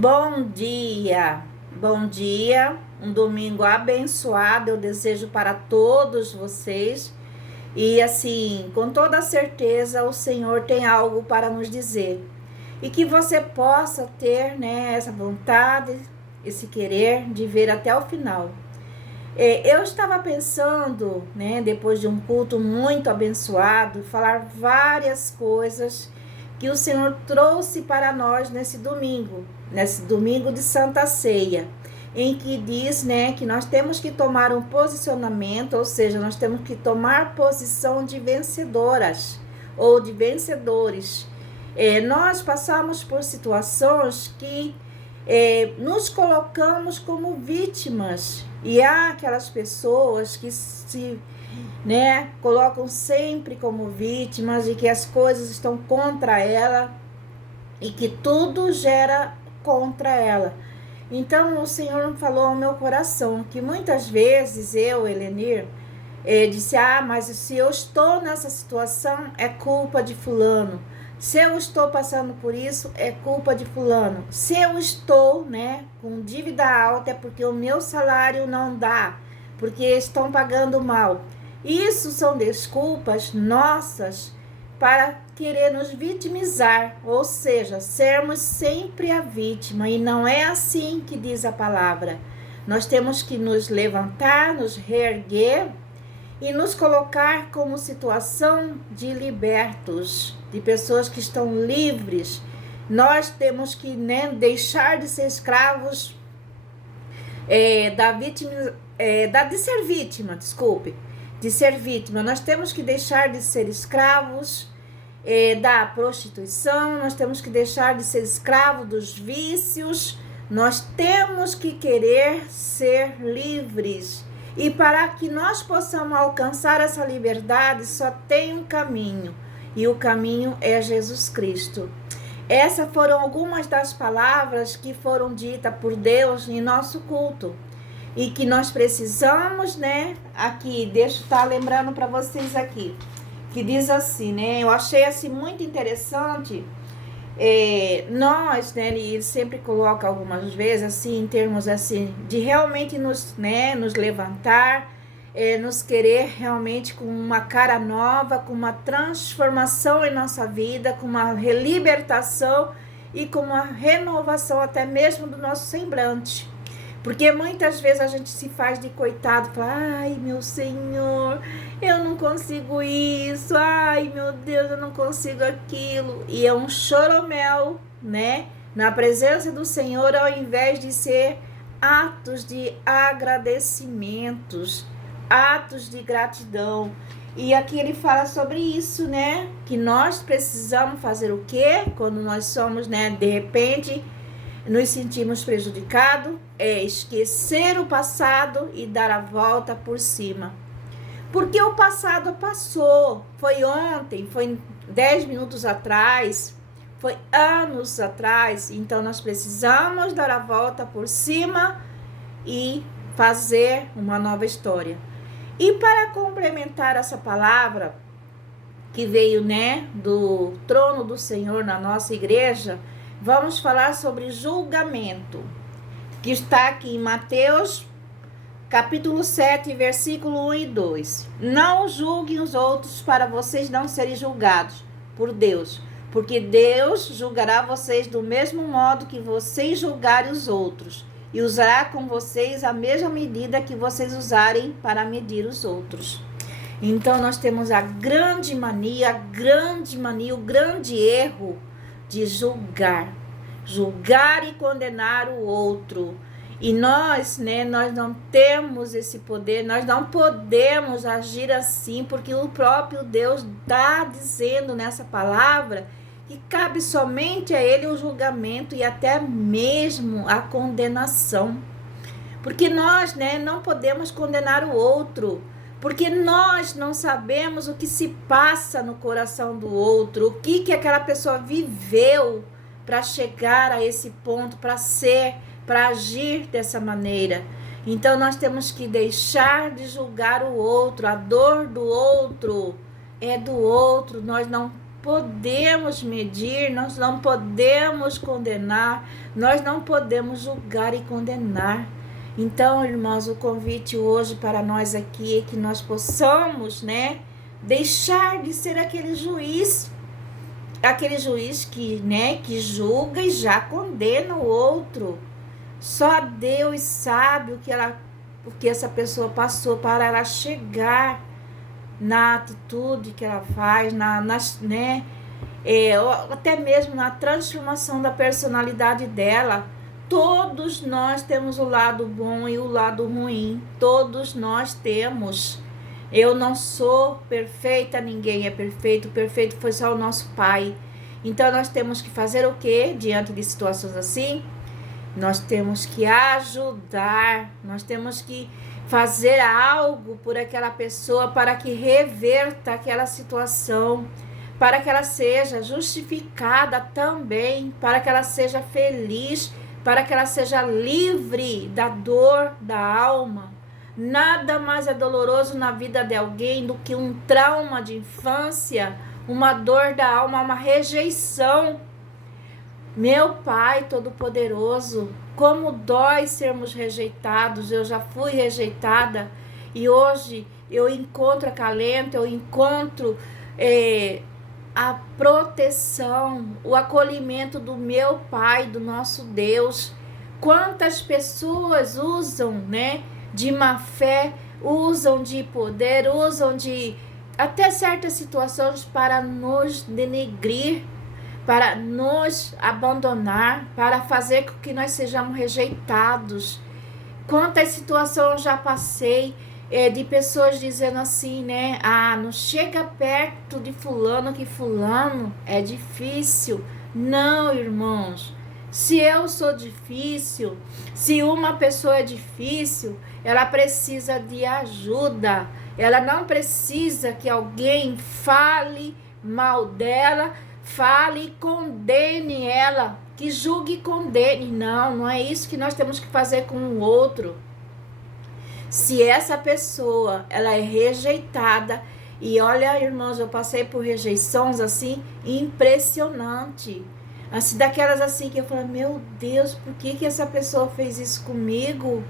Bom dia, um domingo abençoado eu desejo para todos vocês e assim, com toda certeza o Senhor tem algo para nos dizer e que você possa ter, essa vontade, esse querer de ver até o final. Eu estava pensando, depois de um culto muito abençoado, falar várias coisas que o Senhor trouxe para nós nesse domingo de Santa Ceia, em que diz, que nós temos que tomar um posicionamento, ou seja, nós temos que tomar posição de vencedoras ou de vencedores. Nós passamos por situações que nos colocamos como vítimas, e há aquelas pessoas que se colocam sempre como vítimas e que as coisas estão contra ela e que tudo gera contra ela. Então o Senhor falou ao meu coração que muitas vezes eu, Helenir, disse, mas se eu estou nessa situação é culpa de fulano. Se eu estou passando por isso, é culpa de fulano. Se eu estou, com dívida alta, é porque o meu salário não dá, porque estão pagando mal. Isso são desculpas nossas para querer nos vitimizar, ou seja, sermos sempre a vítima, e não é assim que diz a palavra. Nós temos que nos levantar, nos reerguer e nos colocar como situação de libertos, de pessoas que estão livres. Nós temos que deixar de ser escravos de ser vítima. Nós temos que deixar de ser escravos da prostituição, nós temos que deixar de ser escravos dos vícios, nós temos que querer ser livres. E para que nós possamos alcançar essa liberdade, só tem um caminho, e o caminho é Jesus Cristo. Essas foram algumas das palavras que foram ditas por Deus em nosso culto, e que nós precisamos, aqui, deixa eu estar lembrando para vocês aqui, que diz assim, eu achei assim muito interessante. Nós, ele sempre coloca algumas vezes assim, em termos assim, de realmente nos levantar, nos querer realmente com uma cara nova, com uma transformação em nossa vida, com uma libertação e com uma renovação até mesmo do nosso semblante. Porque muitas vezes a gente se faz de coitado, fala, ai meu Senhor, eu não consigo isso, ai meu Deus, eu não consigo aquilo. E é um choromel, na presença do Senhor, ao invés de ser atos de agradecimentos, atos de gratidão. E aqui ele fala sobre isso, que nós precisamos fazer o quê? Quando nós somos, de repente, nos sentimos prejudicados, esquecer o passado e dar a volta por cima. Porque o passado passou, foi ontem, foi 10 minutos atrás, foi anos atrás, então nós precisamos dar a volta por cima e fazer uma nova história. E para complementar essa palavra que veio, do trono do Senhor na nossa igreja, vamos falar sobre julgamento, que está aqui em Mateus, capítulo 7, versículo 1 e 2. Não julguem os outros para vocês não serem julgados por Deus, porque Deus julgará vocês do mesmo modo que vocês julgarem os outros, e usará com vocês a mesma medida que vocês usarem para medir os outros. Então nós temos a grande mania, o grande erro de julgar e condenar o outro. E nós, nós não temos esse poder, nós não podemos agir assim, porque o próprio Deus está dizendo nessa palavra que cabe somente a Ele o julgamento e até mesmo a condenação. Porque nós, não podemos condenar o outro, porque nós não sabemos o que se passa no coração do outro, o que aquela pessoa viveu para chegar a esse ponto, para agir dessa maneira. Então nós temos que deixar de julgar o outro, a dor do outro é do outro, nós não podemos medir, nós não podemos condenar, nós não podemos julgar e condenar. Então, irmãos, o convite hoje para nós aqui é que nós possamos, né, deixar de ser aquele juiz que, né, que julga e já condena o outro. Só Deus sabe o que essa pessoa passou para ela chegar na atitude que ela faz, né, até mesmo na transformação da personalidade dela. Todos nós temos o lado bom e o lado ruim, todos nós temos. Eu não sou perfeita, ninguém é perfeito, perfeito foi só o nosso Pai. Então nós temos que fazer o quê diante de situações assim? Nós temos que ajudar, nós temos que fazer algo por aquela pessoa para que reverta aquela situação, para que ela seja justificada também, para que ela seja feliz, para que ela seja livre da dor da alma. Nada mais é doloroso na vida de alguém do que um trauma de infância, uma dor da alma, uma rejeição. Meu Pai Todo-Poderoso, como dói sermos rejeitados. Eu já fui rejeitada e hoje eu encontro acalento, eu encontro a proteção, o acolhimento do meu Pai, do nosso Deus. Quantas pessoas usam, né, de má fé, usam de poder, usam de até certas situações para nos denegrir, para nos abandonar, para fazer com que nós sejamos rejeitados. Quantas situações já passei de pessoas dizendo assim, né? Não chega perto de fulano, que fulano é difícil. Não, irmãos. Se eu sou difícil, se uma pessoa é difícil, ela precisa de ajuda. Ela não precisa que alguém fale mal dela, fale e condene ela, que julgue e condene. Não, não é isso que nós temos que fazer com o outro. Se essa pessoa, ela é rejeitada, e olha, irmãos, eu passei por rejeições assim, impressionante. Assim, daquelas assim que eu falo, meu Deus, por que essa pessoa fez isso comigo?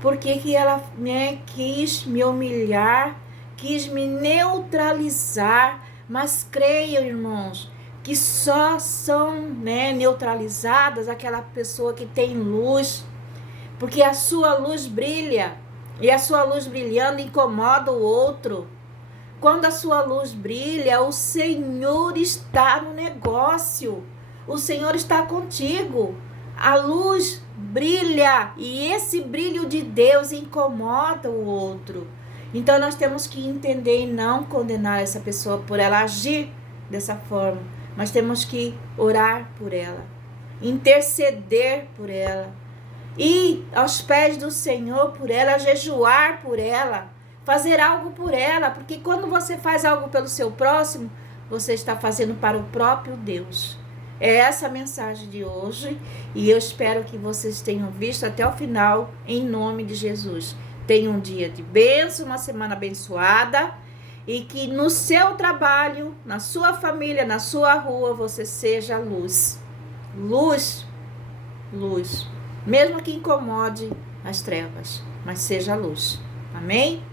Por que ela, né, quis me humilhar, quis me neutralizar? Mas creiam, irmãos, que só são, né, neutralizadas aquela pessoa que tem luz, porque a sua luz brilha, e a sua luz brilhando incomoda o outro. Quando a sua luz brilha, o Senhor está no negócio, o Senhor está contigo. A luz brilha e esse brilho de Deus incomoda o outro. Então nós temos que entender e não condenar essa pessoa por ela agir dessa forma, mas temos que orar por ela, interceder por ela, ir aos pés do Senhor por ela, jejuar por ela, fazer algo por ela, porque quando você faz algo pelo seu próximo, você está fazendo para o próprio Deus. É essa a mensagem de hoje e eu espero que vocês tenham visto até o final, em nome de Jesus. Tenha um dia de bênção, uma semana abençoada e que no seu trabalho, na sua família, na sua rua, você seja luz. Luz, luz. Mesmo que incomode as trevas, mas seja luz. Amém?